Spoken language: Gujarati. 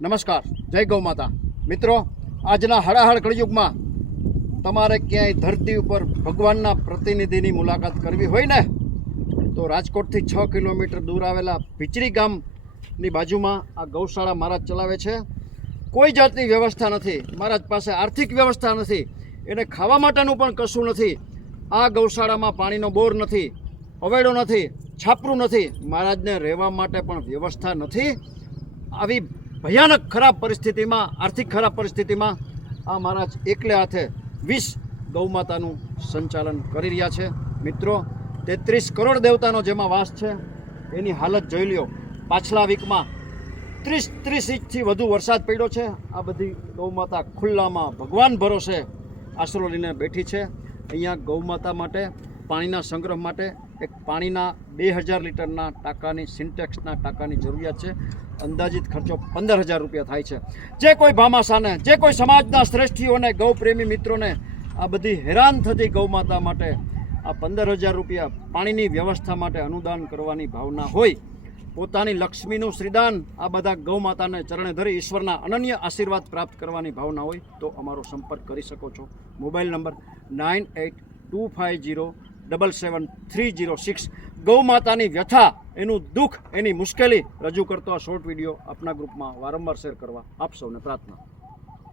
નમસ્કાર, જય ગૌ માતા. મિત્રો, આજના હળાહળ કળયુગમાં તમારે ક્યાંય ધરતી ઉપર ભગવાનના પ્રતિનિધિની મુલાકાત કરવી હોય ને તો રાજકોટથી 6 કિલોમીટર દૂર આવેલા ભીચરી ગામની બાજુમાં આ ગૌશાળા મહારાજ ચલાવે છે. કોઈ જાતની વ્યવસ્થા નથી, મહારાજ પાસે આર્થિક વ્યવસ્થા નથી, એને ખાવા માટેનું પણ કશું નથી. આ ગૌશાળામાં પાણીનો બોર નથી, અવેડો નથી, છાપરું નથી, મહારાજને રહેવા માટે પણ વ્યવસ્થા નથી. આવી ભયાનક ખરાબ પરિસ્થિતિમાં, આર્થિક ખરાબ પરિસ્થિતિમાં આ મહારાજ એકલે હાથે 20 ગૌમાતાનું સંચાલન કરી રહ્યા છે. મિત્રો, 33 કરોડ દેવતાનો જેમાં વાસ છે એની હાલત જોઈ લ્યો. પાછલા વીકમાં 30 ઇંચથી વધુ વરસાદ પડ્યો છે. આ બધી ગૌમાતા ખુલ્લામાં ભગવાન ભરોસે આશરો લઈને બેઠી છે. અહીંયા ગૌમાતા માટે પાણીના સંગ્રહ માટે એક પાણીના 2000 લીટરના ટાંકાની, સિન્ટેક્સના ટાંકાની જરૂરિયાત છે. અંદાજિત ખર્ચો 15,000 રૂપિયા થાય છે. જે કોઈ ભામાશાને, જે કોઈ સમાજના શ્રેષ્ઠીઓને, ગૌપ્રેમી મિત્રોને આ બધી હેરાન થતી ગૌમાતા માટે આ 15,000 રૂપિયા પાણીની વ્યવસ્થા માટે અનુદાન કરવાની ભાવના હોય, પોતાની લક્ષ્મીનું શ્રીદાન આ બધા ગૌમાતાને ચરણે ધરી ઈશ્વરના અનન્ય આશીર્વાદ પ્રાપ્ત કરવાની ભાવના હોય તો અમારો સંપર્ક કરી શકો છો. Mobile number 9825077306. ગૌમાતાની વ્યથા, એનું દુઃખ, એની મુશ્કેલી રજૂ કરતો આ શોર્ટ વિડીયો આપના ગ્રુપમાં વારંવાર શેર કરવા આપ સૌને પ્રાર્થના.